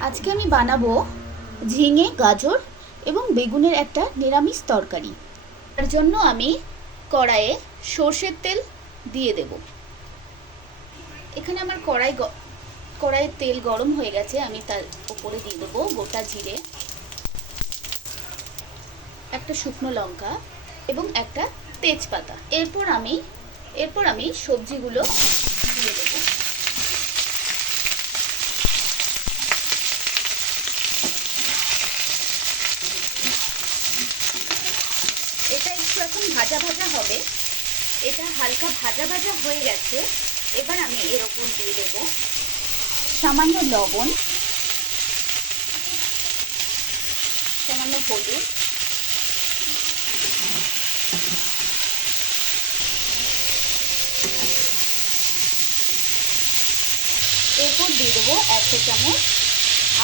আজকে আমি বানাবো ঝিঙে, গাজর এবং বেগুনের একটা নিরামিষ তরকারি। তার জন্য আমি কড়াইয়ে সর্ষের তেল দিয়ে দেব। এখানে আমার কড়াইয়ের তেল গরম হয়ে গেছে। আমি তার উপরে দিয়ে দেবো গোটা জিরে, একটা শুকনো লঙ্কা এবং একটা তেজপাতা। এরপর আমি সবজিগুলো দিয়ে দেবো। এটা একটু এখন ভাজা ভাজা হবে। এটা হালকা ভাজা ভাজা হয়ে গেছে। এবার আমি এর ওপর দিয়ে দেবো সামান্য লবণ, সামান্য হলুদ, এরপর দিয়ে দেবো 1 চা চামচ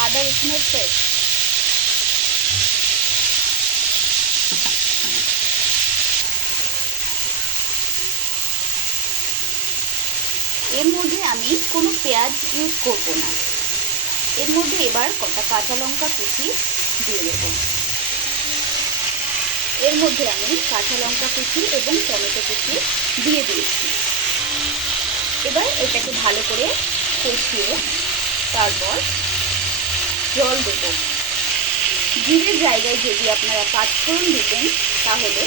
আদা রসুনের পেস্ট। এর মধ্যে আমি কোনো পেঁয়াজ ইউজ করব না। এর মধ্যে এবার কটা কাঁচা লঙ্কা কুচি দিয়ে দেব। এর মধ্যে আমি কাঁচা লঙ্কা কুচি এবং টমেটো কুচি দিয়ে দিয়েছি। এবার এটাকে ভালো করে কষিয়ে তারপর জল দেব। জিরের জায়গায় যদি আপনারা পাঁচফোড়ন দিতেন তাহলে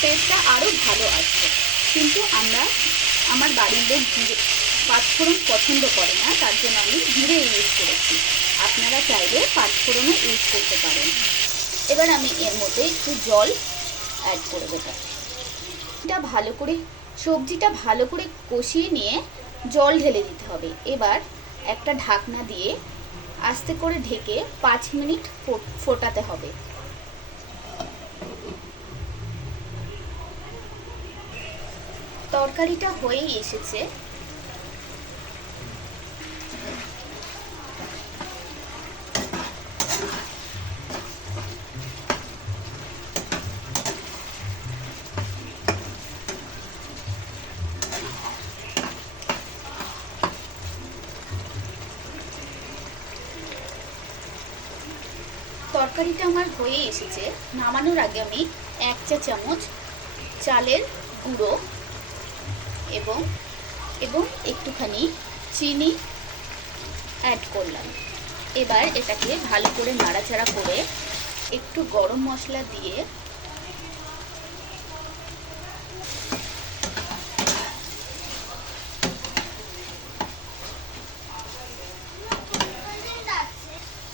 টেস্টটা আরও ভালো আসবে, কিন্তু আমার বাড়ির লোক জিরে পাঁচফোড়ন পছন্দ করে না, তার জন্য আমি জিরে ইউজ করেছি। আপনারা চাইলে পাঁচফোড়নও ইউজ করতে পারেন। এবার আমি এর মধ্যে একটু জল অ্যাড করে দেবো। সবজিটা ভালো করে কষিয়ে নিয়ে জল ঢেলে দিতে হবে। এবার একটা ঢাকনা দিয়ে আস্তে করে ঢেকে 5 মিনিট ফোটাতে হবে। তরকারিটা হয়েই এসেছে। তরকারিটা আমার হয়েই এসেছে। নামানোর আগে আমি 1 চা চামচ চালের গুঁড়ো এবং একটুখানি চিনি অ্যাড করলাম। এবার এটাকে ভালো করে নাড়াচাড়া করে একটু গরম মশলা দিয়ে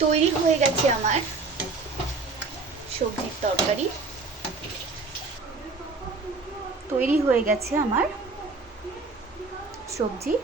তৈরি হয়ে গেছে আমার সবজির তরকারি। তৈরি হয়ে গেছে আমার সবজি।